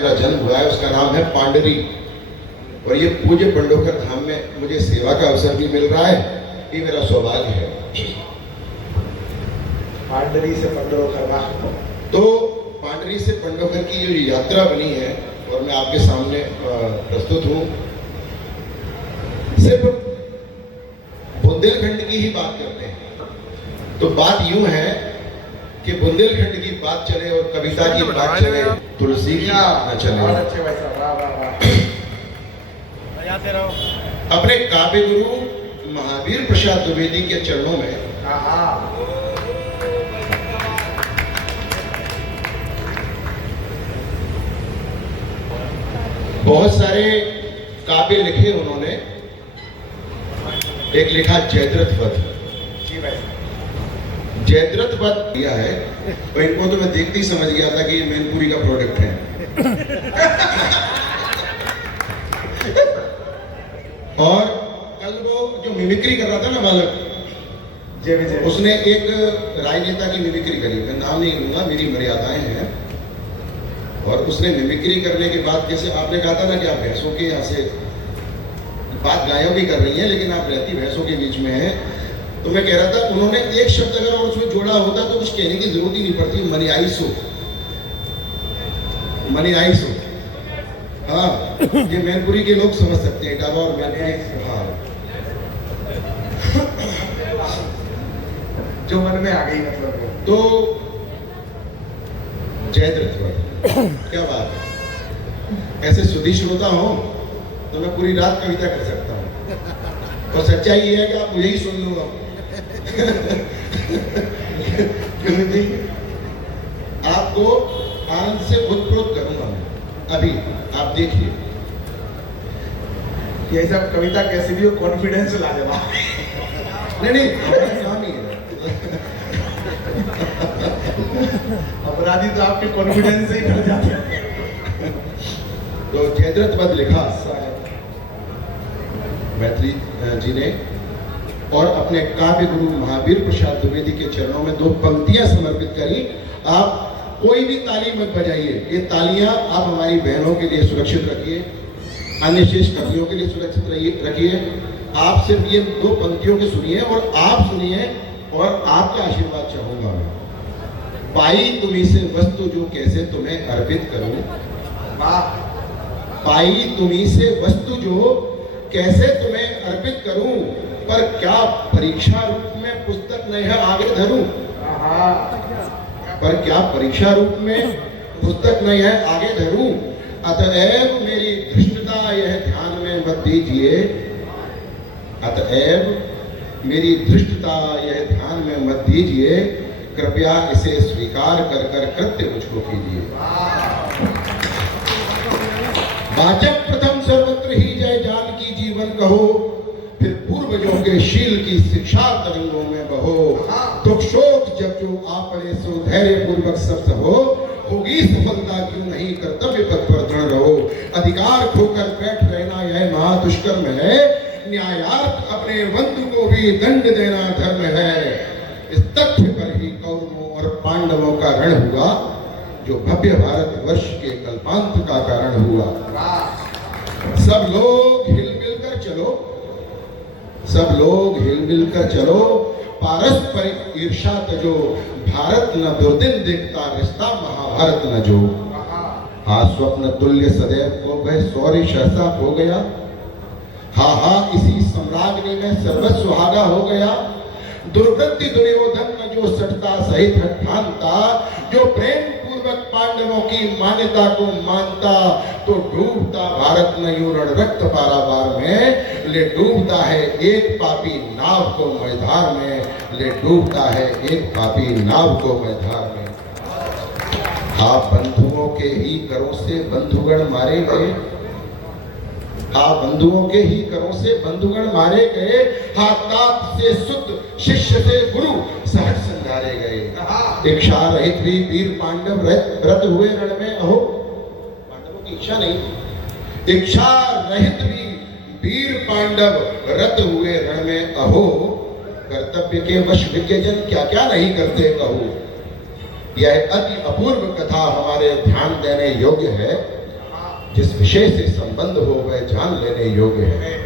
मेरा जन्म हुआ है उसका नाम है पांडरी, और ये पूज्य पंडोकर धाम में मुझे सेवा का अवसर भी मिल रहा है, ये मेरा सौभाग्य है। पांडरी से पंडोकर, तो पांडरी से पंडोकर की जो यात्रा बनी है और मैं आपके सामने प्रस्तुत हूँ, सिर्फ बुंदेलखंड की ही बात करते हैं। तो बात यूं है कि बुंदेलखंड की बात चले और कविता की बात चले, तुलसी की बात न चले। अपने काव्य गुरु महावीर प्रसाद द्विवेदी के चरणों में बहुत सारे काव्य लिखे उन्होंने। एक लिखा जयद्रथ वध, जयद्रथ वध दिया है, तो इनको तो मैं देखते ही समझ गया था कि ये मैनपुरी का प्रोडक्ट है। और कल वो जो मिमिक्री कर रहा था ना बालक, उसने एक राजनेता की मिमिक्री करी, मैं नाम नहीं लूंगा, मेरी मर्यादाएं हैं। और उसने मिमिक्री करने के बाद, जैसे आपने कहा था ना कि आप भैंसों के यहाँ से बात गायों की कर रही है लेकिन आप रहती भैंसों के बीच में है, तो मैं कह रहा था उन्होंने एक शब्द अगर और उसमें जोड़ा होता तो कुछ कहने की जरूरत ही नहीं पड़ती। मनियाईसो, मनियाईसो, हाँ, ये मैनपुरी के लोग समझ सकते हैं, इटावा और मैनपुरी, हाँ, जो मन में आ गई मतलब। तो जयद्रथ वध, क्या बात है। ऐसे सुधी श्रोता हो तो मैं पूरी रात कविता कर सकता हूँ, और सच्चाई ये है कि आप मुझे ही सुन लूंगा। क्योंकि आपको आनंद से उत्प्रोत करूंगा मैं। अभी आप देखिए, ये सब कविता कैसी भी हो, कॉन्फिडेंस ला देना। नहीं काम ही है। अपराधी तो आपके कॉन्फिडेंस से ही डर जाते हैं। तो जयद्रथ वध लिखा मैत्री जी ने, और अपने काव्य गुरु महावीर प्रसाद द्विवेदी के चरणों में 2 पंक्तियां समर्पित करी। आप कोई भी ताली मत बजाइए, ये तालियां आप हमारी बहनों के लिए सुरक्षित रखिए, अन्य शेष कवियों के लिए सुरक्षित रखिए। आप सिर्फ ये 2 पंक्तियों के सुनिए और आप सुनिए, और आपका आशीर्वाद चाहूंगा मैं। पाई तुम्ही से वस्तु जो कैसे तुम्हें अर्पित करूं, पाई तुम्ही से वस्तु जो कैसे तुम्हें अर्पित करूं, पर क्या परीक्षा रूप में पुस्तक नहीं आगे धरूं, पर क्या परीक्षा रूप में पुस्तक नहीं है आगे धरूं। अतएव मेरी धृष्टता यह ध्यान में मत दीजिए, अतएव मेरी धृष्टता यह ध्यान में मत दीजिए, कृपया इसे स्वीकार कर कर कृत्य मुझको कीजिए। वाचक प्रथम सर्वत्र ही जय जानकी जीवन कहो, फिर पूर्वजों के शील की शिक्षा तरंगों में बहो। दुख शोक जब जो आ पड़े सो धैर्य पूर्वक सब सहो, होगी सफलता क्यों नहीं कर्तव्य पथ पर दृढ़ रहो। अधिकार खोकर बैठ रहना यह महादुष्कर्म है, न्यायार्थ अपने बंधु को भी दंड देना धर्म है। इस तथ्य पर ही कौरवों और पांडवों का रण हुआ, जो भव्य भारत वर्ष के कल्पांत का कारण हुआ। सब लोग हिलमिल कर चलो, सब लोग हिलमिल कर चलो, पारस्परिक ईर्षा तजो, भारत न दुर्दिन देखता रिश्ता महाभारत न जो। हाँ स्वप्न तुल्य सदैव को वह सौर्य सहसा हो गया, हा इसी सम्राज्ञी में सर्वस्व सुहागा हो गया। दुर्वृत्ति दुर्योधन न जो सटता सहित ठानता, जो प्रेम पूर्वक पांडवों की मान्यता को मानता, तो डूबता भारत न यूं रणरक्त पारावार में, ले डूबता है एक पापी नाव को मैधार में, ले डूबता है एक पापी नाव को मैधार में। हाँ बंधुओं के ही करों से बंधुगण मारे गए, हाँ बंधुओं के ही करों से बंधुगण मारे गए। हाँ तात से शुद्ध शिष्य से गुरु सहज संघारे गए। इच्छा रहित भी वीर पांडव व्रत हुए रण में, अहो पांडवों की इच्छा नहीं, इच्छा रहित भी वीर पांडव व्रत हुए रण में, अहो कर्तव्य के वश विज्ञजन क्या क्या नहीं करते कहो। यह अति अपूर्व कथा हमारे ध्यान देने योग्य है। जिस विषय से संबंध हो वह जान लेने योग्य है।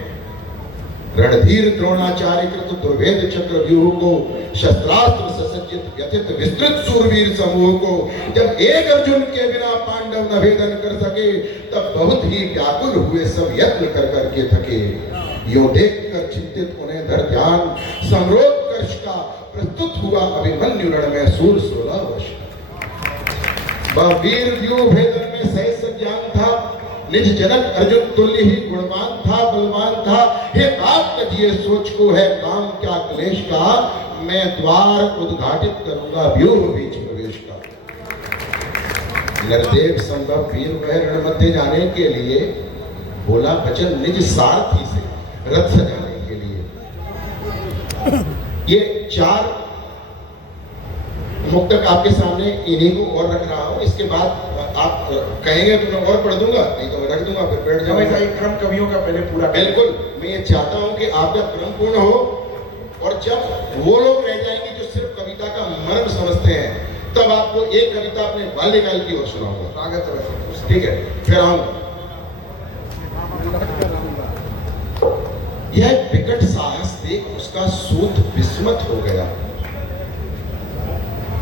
रणधीर द्रोणाचार्य कृत दुर्भेद चक्र व्यूह को, शस्त्रास्त्र ससज्जित व्यथित विस्तृत सूरवीर समूह को जब एक अर्जुन के बिना पांडव न भेदन कर सके, तब बहुत ही व्याकुल हुए सब यत्न कर करके थके। यो देख कर चिंतित उन्हें धर ध्यान, समरोध कर्ष का प्रस्तुत हुआ अभिमन्यु रण में सूर 16 वर्ष। वह वीर व्यूह भेदन में सही सज्ञान था, निज जनक अर्जुन तुल्य ही गुणवान था, बलवान था। हे बाप तजिए सोच को है काम क्या क्लेश का, मैं द्वार उद्घाटित करूंगा व्यूह बीच प्रवेश का। नरदेव संभव वीर वह रण मध्य जाने के लिए बोला वचन निज सारथी से रथ सजाने के लिए। ये 4 मुक्तक आपके सामने इन्हीं को और रख रहा हूं। इसके बाद आप कहेंगे तो मैं और पढ़ दूंगा, नहीं तो मैं रख दूंगा, फिर बैठ जाऊंगा। क्रम कवियों का पहले पूरा बिल्कुल, मैं ये चाहता हूं कि आपका क्रम पूर्ण हो, और जब वो लोग रह जाएंगे जो सिर्फ कविता का मर्म समझते हैं, तब आपको एक कविता अपने बाल्यकाल की ओर सुनाऊंगा। स्वागत है। ठीक है, फिर आऊंगा। यह विकट साहस देख उसका सूत विस्मत हो गया।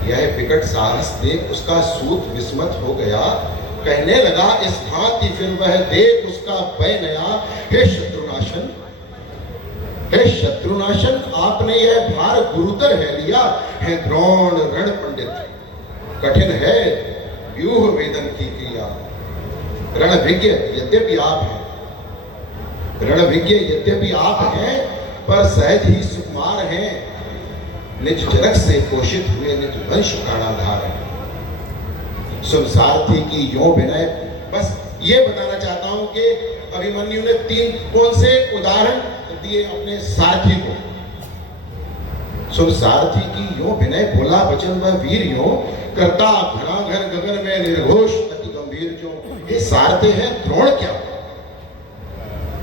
यह विकट साहस देख उसका सूत विस्मत हो गया। कहने लगा इस भांति फिर वह देख उसका भय नया, हे शत्रुनाशन, हे शत्रुनाशन, आपने यह भार गुरुतर है लिया है। द्रोण रण पंडित कठिन है व्यूह वेदन की क्रिया। रणभिज्ञ यद्यपि आप हैं, रणभिज्ञ यद्यपि आप हैं, पर सहज ही सुकुमार हैं। निज जनक से पोषित हुए निज वंश प्राणाधार है। सुन सारथी की यो विनय। बस ये बताना चाहता हूं कि अभिमन्यु ने 3 कौन से उदाहरण दिए अपने सारथी को। सुन सारथी की यो विनय, बोला वचन वह वीर यो, करता घनाघन गगन में निर्घोष अति गंभीर जो। हे सारथे हैं द्रोण क्या,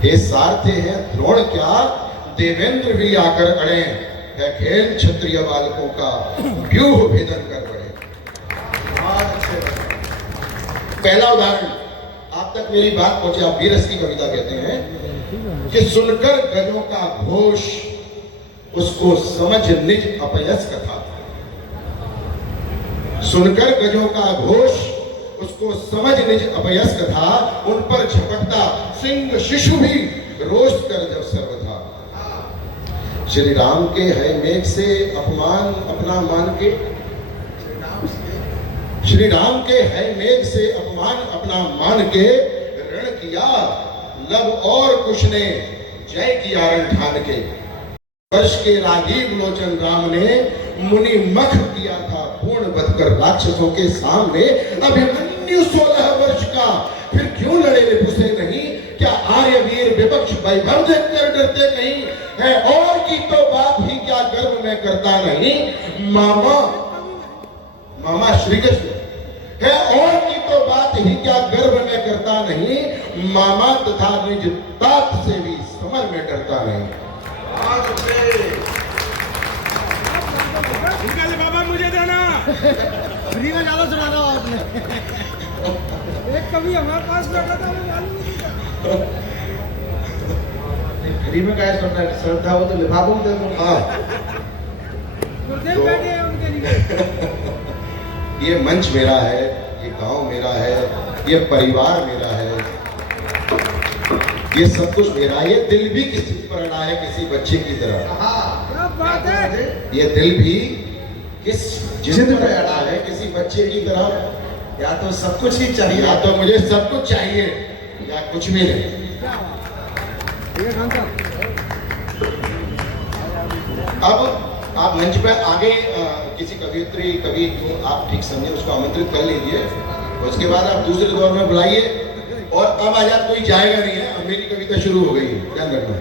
हे सारथे हैं द्रोण क्या, देवेंद्र भी आकर अड़े है खेल क्षत्रिय बालकों का, व्यूह भेदन कर पड़े। पहला उदाहरण, आप तक मेरी बात पहुंचे, आप वीरस की कविता कहते हैं कि सुनकर गजों का घोष उसको समझ निज अपयस कथा। सुनकर गजों का घोष उसको समझ निज अपयस कथा। उन पर झपटता सिंह शिशु भी रोष कर जब सर्वथा। श्री राम के है मेघ से अपमान अपना मान के, श्री राम के है मेघ से अपमान अपना मान के, रण किया लब और कुछ ने जय किया रण ठान के। वर्ष के राजीव लोचन राम ने मुनि मख किया था पूर्ण बदकर राक्षसों के सामने। अभिमन्यु 16 वर्ष का फिर क्यों लड़े रिपुसे नहीं, क्या आर्यवीर विपक्ष वैभव देखकर डरते नहीं है, और की तो बात ही क्या गर्व में करता नहीं। मामा मामा श्री कृष्ण है, और की तो बात ही क्या गर्व में करता नहीं। मामा तथा निज तात से भी समर में डरता नहीं। बाबा मुझे देना फ्री में ज्यादा सुना रहा आपने। एक कभी हमारे पास बैठा था, हमें मालूम नहीं था। फ्री में क्या सुनना है, श्रद्धा हो तो लिफाफों में दे दो। गुरुदेव बैठे हैं उनके लिए। ये मंच मेरा है, ये गांव मेरा है, ये परिवार मेरा है, ये सब कुछ मेरा। ये दिल भी किसी पर अड़ा है किसी बच्चे की तरह। क्या बात है। ये दिल भी किस जिस्म पर अड़ा है किसी बच्चे की तरह। या तो सब कुछ ही चाहिए, या तो मुझे सब कुछ चाहिए या कुछ भी नहीं। ये खान साहब, अब आप मंच पे आगे किसी कवियत्री कवि को आप ठीक समझे उसको आमंत्रित कर लीजिए। उसके बाद आप दूसरे दौर में बुलाइए। और अब आजाद कोई जाएगा नहीं है, अब मेरी कविता शुरू हो गई है, ध्यान रखना।